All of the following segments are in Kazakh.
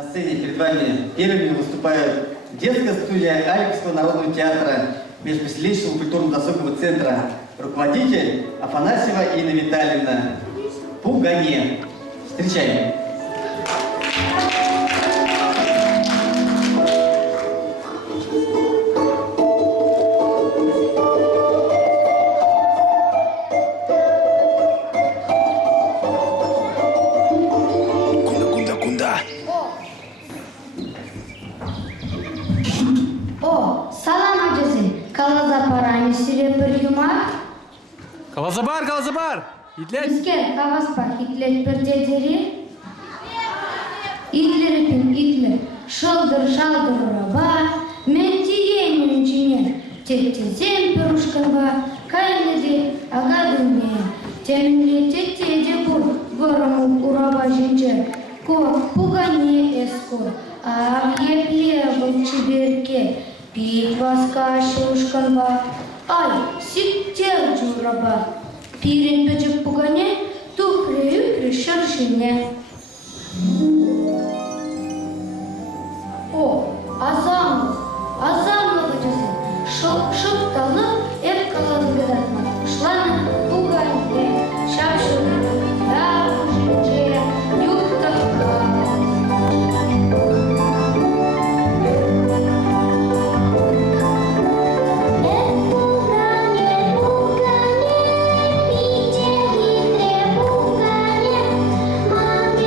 На сцене перед вами первыми выступают детская студия Харьковского народного театра Межпоселенческого культурно-досугового центра, руководитель Афанасьева Инна Витальевна. Пугане. Встречаем. Kalazabар! İdlet! Bizker kavaspa idlet bir dederi. İdleripin idle. Şaldır raba. Men diyemin cime. Tettezem peruşkanba. Kaynedi agadın me. Teminle tettece bu. Varamuk uraba jince. Ko pugane esko. Yeple çiberke. Pik vaska şuşkanba. Ay sitter juraba. Пирен бөжіп бұғане, тұқыры шыршыне. О, азамлы ғыжызын. Шылпталы әп қалады ғыратма. Шланы бұғане, шапшыны, дағын жінже, юқтаққа. Мама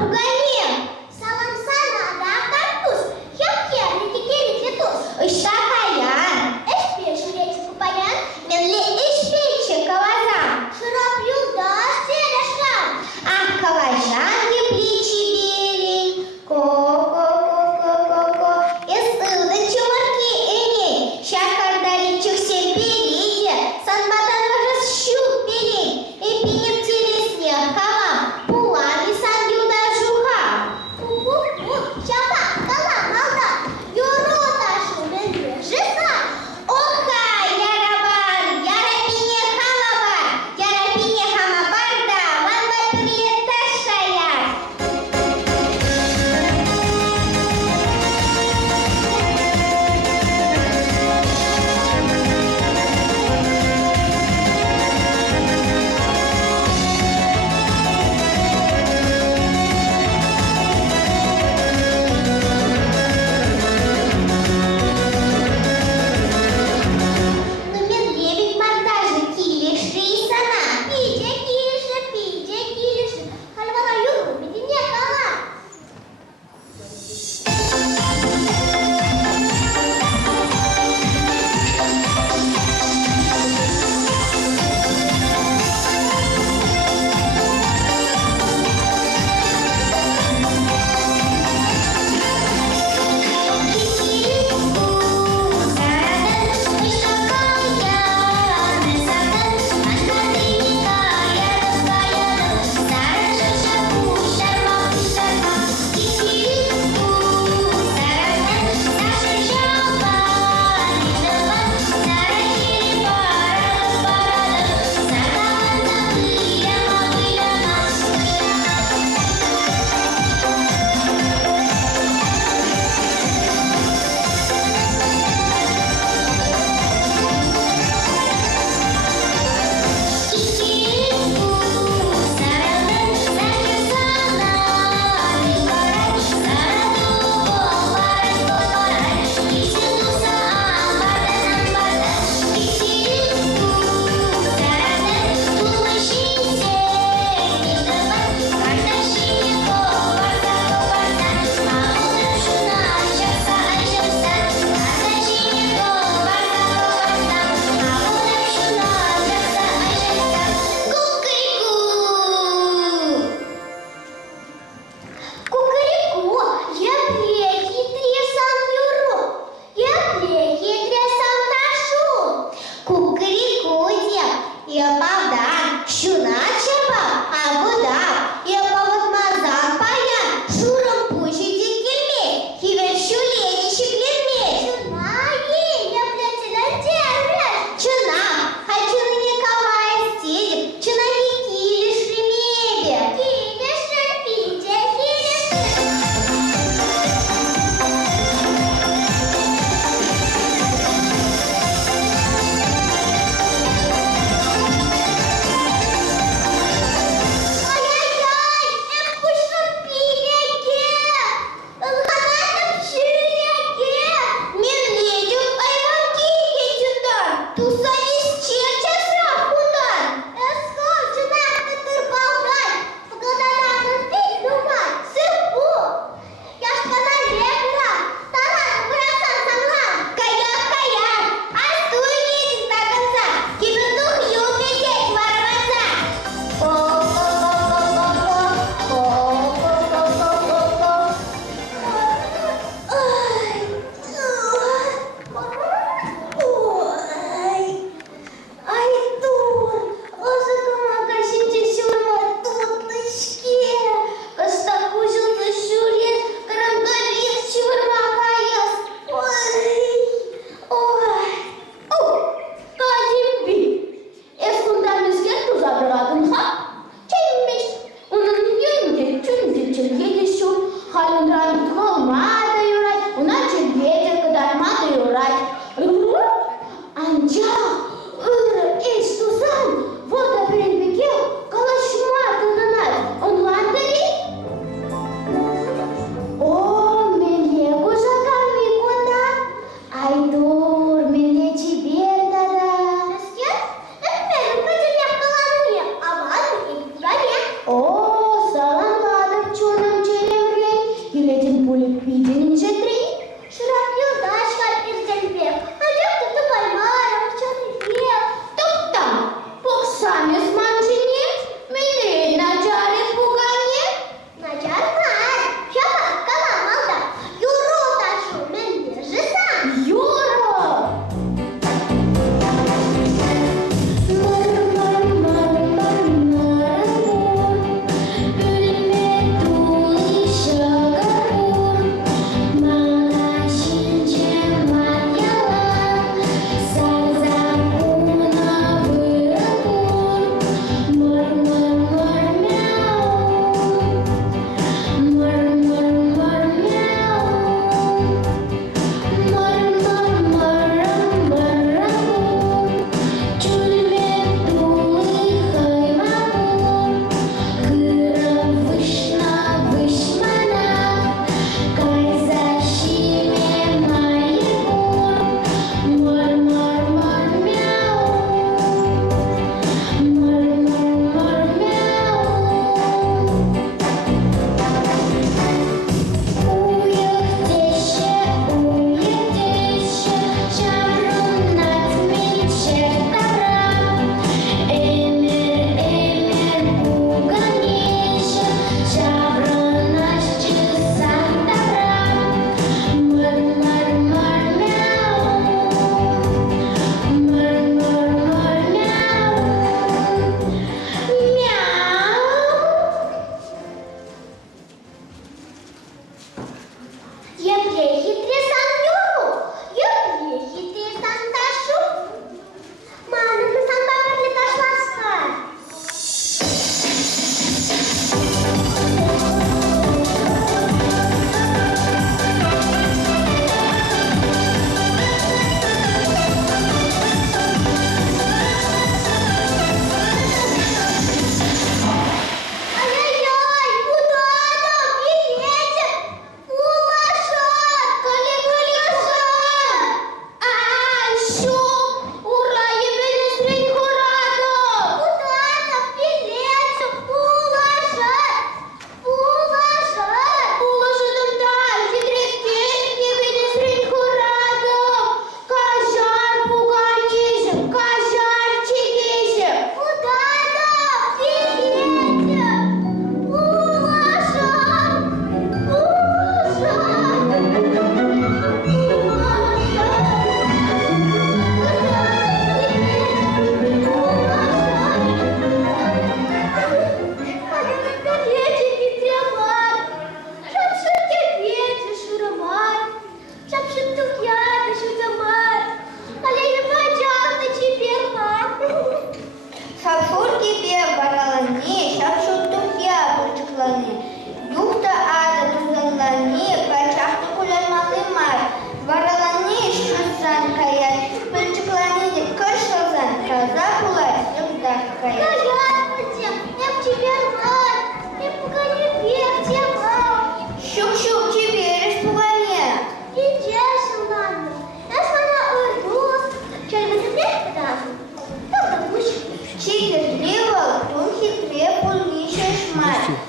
пуганем. Салам сана, да, картуз. Хеп-хеп, летикели цветус. Ишакаян. Эшпеш, лечи купаян. Менле эшпече кавазан. Широплю, да, селяшкан. Ах, каважан, не плечи белень. Ко-ко-ко-ко-ко-ко. Эстылды чумарки эне. Шакардали чуксел переде. Санбатан важас щуп белень. Эпинем телесне кавам. Пулами сан юда жуха.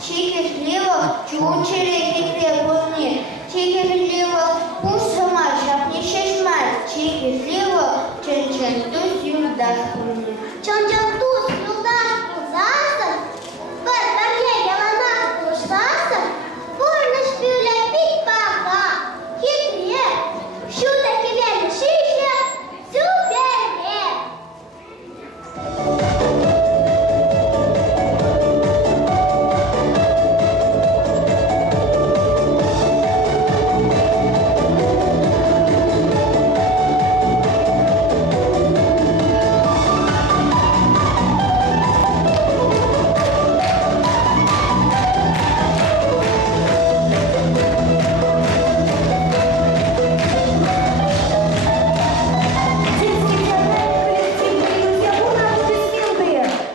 чики-сливок, чучелики требования, чики-сливок, пусть сама, шап не шешмать, чики-сливок, чен-чен, туз, юлдас, курни. Чон-чон, туз, юлдас, курзасов, бар, барья, яланас, курсасов, бурныш, пюля, пить, пака, хитре, щута, кивяли, шишля, суперне.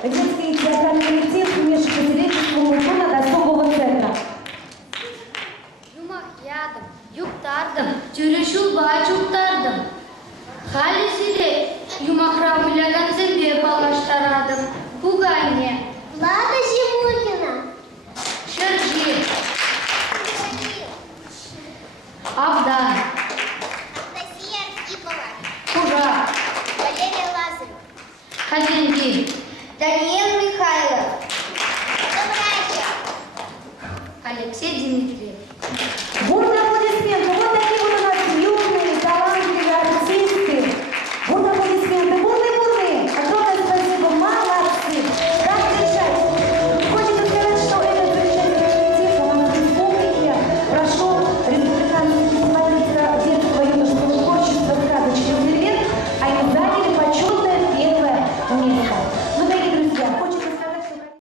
Детский театральный коллектив межпоселенческого фонда досугового центра. Юмах ядым, юктардым, тюрешул бачуктардым. Хали сиде, юмахра выляган зембе палаштарадым. Пугайне, Влада Зимухина. Шерджи, Абдан, Анастасия Архипова. Кужа, Валерия Лазарев. Хазинги, Даниил Михайлов. Домрачев. Алексей Дмитриев.